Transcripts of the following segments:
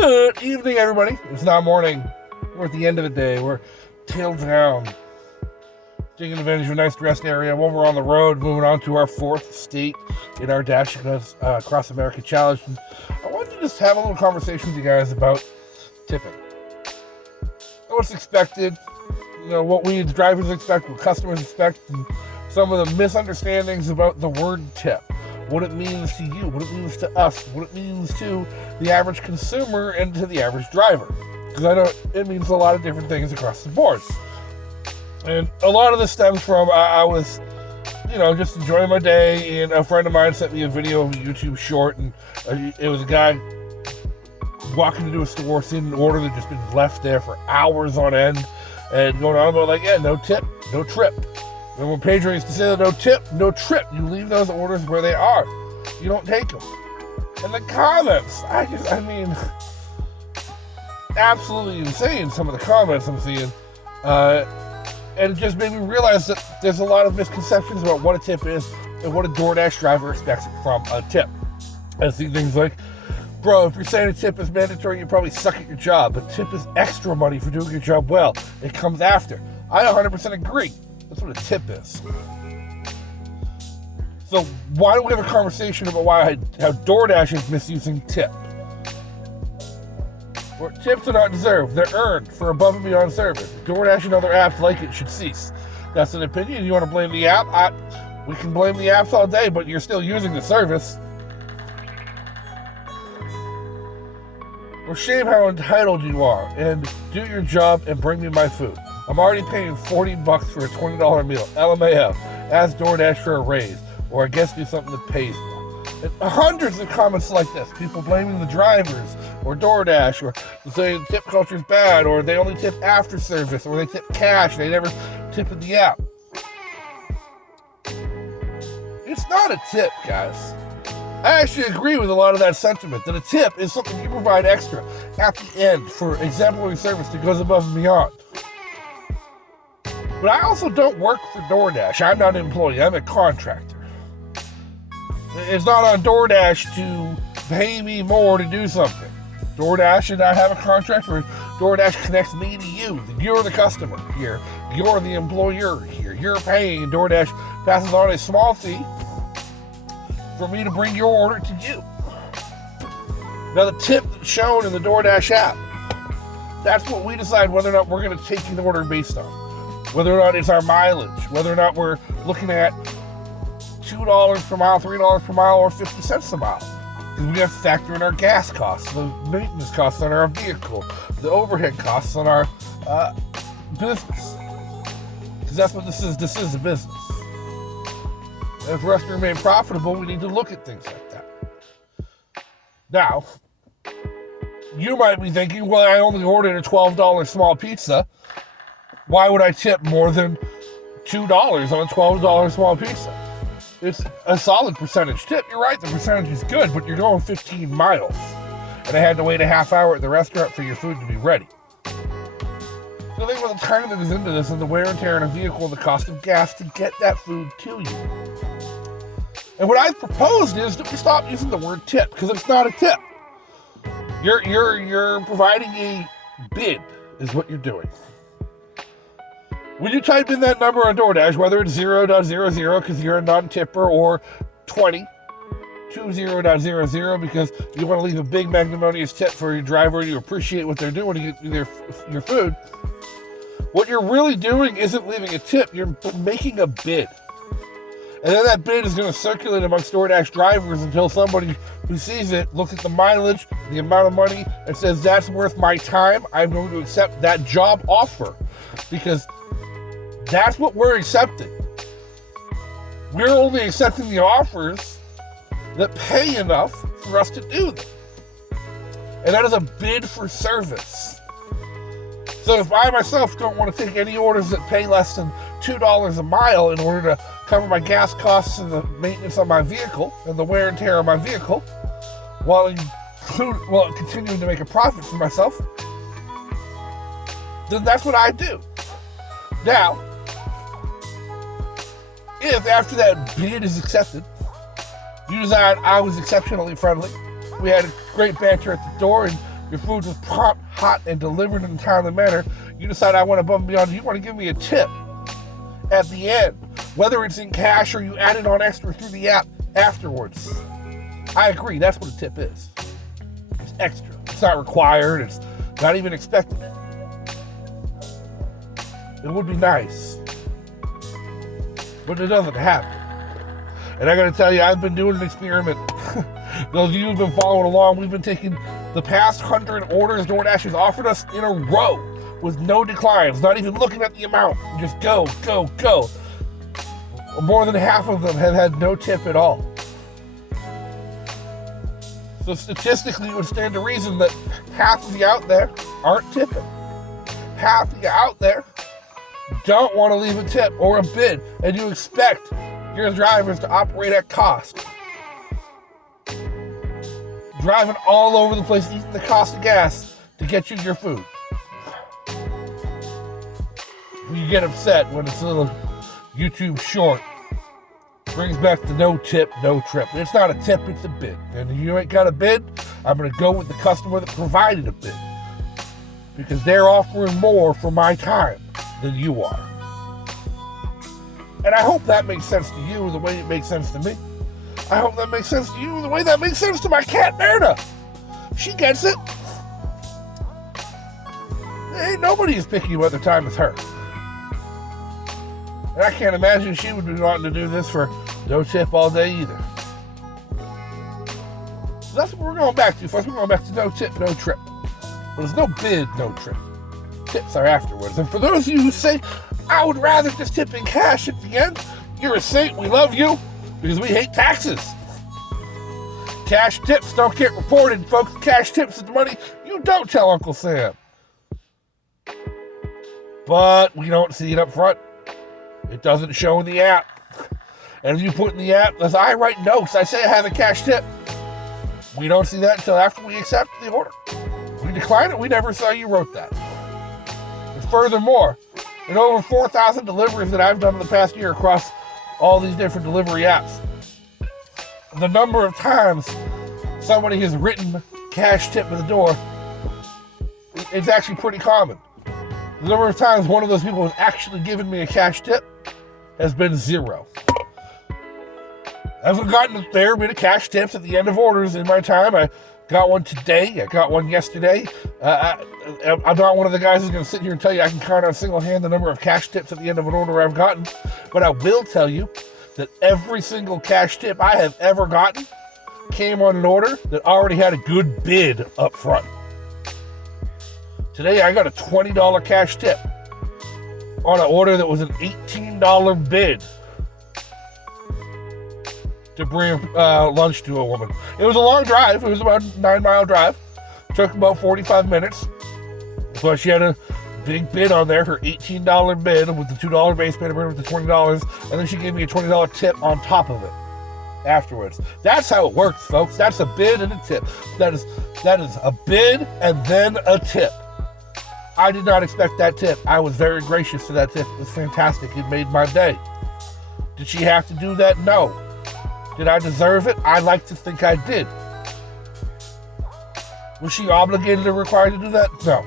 Good evening, everybody. It's now morning. We're at the end of the day. We're tailed down, taking advantage of a nice rest area while we're on the road, moving on to our fourth state in our Dash Across America Challenge. And I wanted to just have a little conversation with you guys about tipping. What's expected, what we as drivers expect, what customers expect, and some of the misunderstandings about the word tip. What it means to you, what it means to us, what it means to the average consumer and to the average driver. Because I know it means a lot of different things across the board. And a lot of this stems from I was, just enjoying my day, and a friend of mine sent me a video of a YouTube short, and it was a guy walking into a store, seeing an order that just been left there for hours on end, and going on about no tip, no trip. And when Pedro used to say no tip, no trip, you leave those orders where they are. You don't take them. And the comments, absolutely insane, some of the comments I'm seeing. And it just made me realize that there's a lot of misconceptions about what a tip is and what a DoorDash driver expects from a tip. I see things like, bro, if you're saying a tip is mandatory, you probably suck at your job. A tip is extra money for doing your job well. It comes after. I 100% agree. That's what a tip is. So why don't we have a conversation about how DoorDash is misusing tip? Where tips are not deserved, they're earned for above and beyond service. DoorDash and other apps like it should cease. That's an opinion. You want to blame the app? We can blame the apps all day, but you're still using the service. Well, shame how entitled you are, and do your job and bring me my food. I'm already paying $40 for a $20 meal. LMAO. Ask DoorDash for a raise, or I guess do something that pays more. And hundreds of comments like this. People blaming the drivers, or DoorDash, or saying tip culture is bad, or they only tip after service, or they tip cash, they never tip in the app. It's not a tip, guys. I actually agree with a lot of that sentiment, that a tip is something you provide extra at the end for exemplary service that goes above and beyond. But I also don't work for DoorDash. I'm not an employee. I'm a contractor. It's not on DoorDash to pay me more to do something. DoorDash and I have a contract where DoorDash connects me to you. You're the customer here. You're the employer here. You're paying, and DoorDash passes on a small fee for me to bring your order to you. Now, the tip shown in the DoorDash app, that's what we decide whether or not we're going to take an order based on. Whether or not it's our mileage, whether or not we're looking at $2 per mile, $3 per mile, or 50 cents a mile. Because we have to factor in our gas costs, the maintenance costs on our vehicle, the overhead costs on our business. Because that's what this is. This is a business. And for us to remain profitable, we need to look at things like that. Now, you might be thinking, well, I only ordered a $12 small pizza. Why would I tip more than $2 on a $12 small pizza? It's a solid percentage tip. You're right, the percentage is good, but you're going 15 miles. And I had to wait a half hour at the restaurant for your food to be ready. So think about the time that is into this and the wear and tear in a vehicle and the cost of gas to get that food to you. And what I've proposed is that we stop using the word tip, because it's not a tip. You're providing a bid, is what you're doing. When you type in that number on DoorDash, whether it's 0.00 because you're a non-tipper, or 20 because you want to leave a big magnanimous tip for your driver and you appreciate what they're doing to get you your food, what you're really doing isn't leaving a tip, you're making a bid. And then that bid is going to circulate amongst DoorDash drivers until somebody who sees it looks at the mileage, the amount of money, and says, that's worth my time, I'm going to accept that job offer. Because that's what we're accepting. We're only accepting the offers that pay enough for us to do them. And that is a bid for service. So if I myself don't want to take any orders that pay less than $2 a mile in order to cover my gas costs and the maintenance on my vehicle and the wear and tear on my vehicle, while continuing to make a profit for myself, then that's what I do. Now, if after that bid is accepted, you decide I was exceptionally friendly, we had a great banter at the door, and your food is prompt, hot, and delivered in a timely manner, you decide I want above and beyond, you want to give me a tip at the end, whether it's in cash or you add it on extra through the app afterwards. I agree, that's what a tip is. It's extra. It's not required, it's not even expected. It would be nice, but it doesn't happen. And I gotta tell you, I've been doing an experiment. Those of you who've been following along, we've been taking the past 100 orders DoorDash has offered us in a row with no declines, not even looking at the amount. Just go, go, go. More than half of them have had no tip at all. So statistically, it would stand to reason that half of you out there aren't tipping. Half of you out there don't want to leave a tip or a bid, and you expect your drivers to operate at cost. Driving all over the place, eating the cost of gas to get you your food. You get upset when it's a little YouTube short. Brings back the no tip, no trip. It's not a tip, it's a bid. And if you ain't got a bid, I'm going to go with the customer that provided a bid. Because they're offering more for my time than you are. And I hope that makes sense to you the way it makes sense to me. I hope that makes sense to you the way that makes sense to my cat, Merida. She gets it. Ain't nobody as picky about the time as her. And I can't imagine she would be wanting to do this for no tip all day either. So that's what we're going back to. First, we're going back to no tip, no trip. But there's no bid, no trip. Tips are afterwards. And for those of you who say, I would rather just tip in cash at the end, you're a saint. We love you because we hate taxes. Cash tips don't get reported, folks. Cash tips is money you don't tell Uncle Sam. But we don't see it up front. It doesn't show in the app. And if you put in the app, as I write notes, I say I have a cash tip. We don't see that until after we accept the order. We decline it, we never saw you wrote that. And furthermore, in over 4,000 deliveries that I've done in the past year across all these different delivery apps, the number of times somebody has written cash tip at the door, it's actually pretty common. The number of times one of those people has actually given me a cash tip has been 0. I haven't gotten there been cash tips at the end of orders in my time. I got one today. I got one yesterday. I'm not one of the guys who's going to sit here and tell you I can count on single hand the number of cash tips at the end of an order I've gotten. But I will tell you that every single cash tip I have ever gotten came on an order that already had a good bid up front. Today I got a $20 cash tip on an order that was an $18 bid to bring lunch to a woman. It was a long drive. It was about a 9-mile drive. Took about 45 minutes. So she had a big bid on there, her $18 bid with the $2 base pay to bring with the $20, and then she gave me a $20 tip on top of it afterwards. That's how it works, folks. That's a bid and a tip. That is a bid and then a tip. I did not expect that tip. I was very gracious to that tip. It was fantastic. It made my day. Did she have to do that? No. Did I deserve it? I like to think I did. Was she obligated or required to do that? No.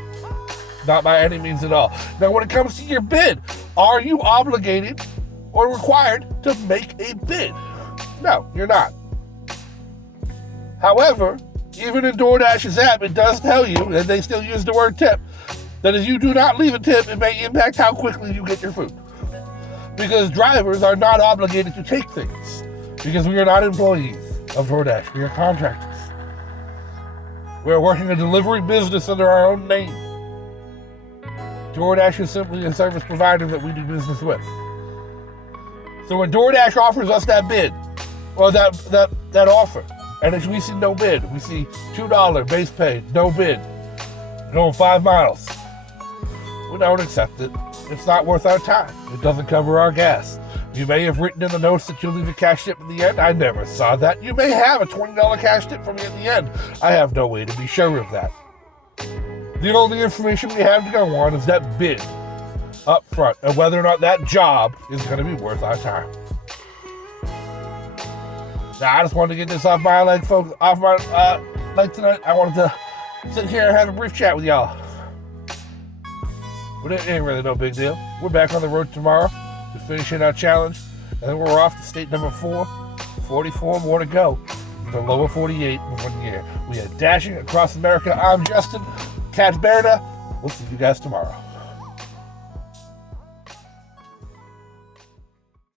Not by any means at all. Now, when it comes to your bid, are you obligated or required to make a bid? No, you're not. However, even in DoorDash's app, it does tell you, and they still use the word tip, that if you do not leave a tip, it may impact how quickly you get your food. Because drivers are not obligated to take things. Because we are not employees of DoorDash. We are contractors. We are working a delivery business under our own name. DoorDash is simply a service provider that we do business with. So when DoorDash offers us that bid, or that offer, and as we see no bid, we see $2 base pay, no bid, going 5 miles, we don't accept it. It's not worth our time. It doesn't cover our gas. You may have written in the notes that you'll leave a cash tip at the end. I never saw that. You may have a $20 cash tip for me at the end. I have no way to be sure of that. The only information we have to go on is that bid up front and whether or not that job is going to be worth our time. Now, I just wanted to get this off my leg, folks. Off my leg tonight. I wanted to sitting here and having a brief chat with y'all. But it ain't really no big deal. We're back on the road tomorrow. We're finishing our challenge, and then we're off to state number 4. 44 more to go. The lower 48 in 1 year. We are dashing across America. I'm Justin. Cat Berna. We'll see you guys tomorrow.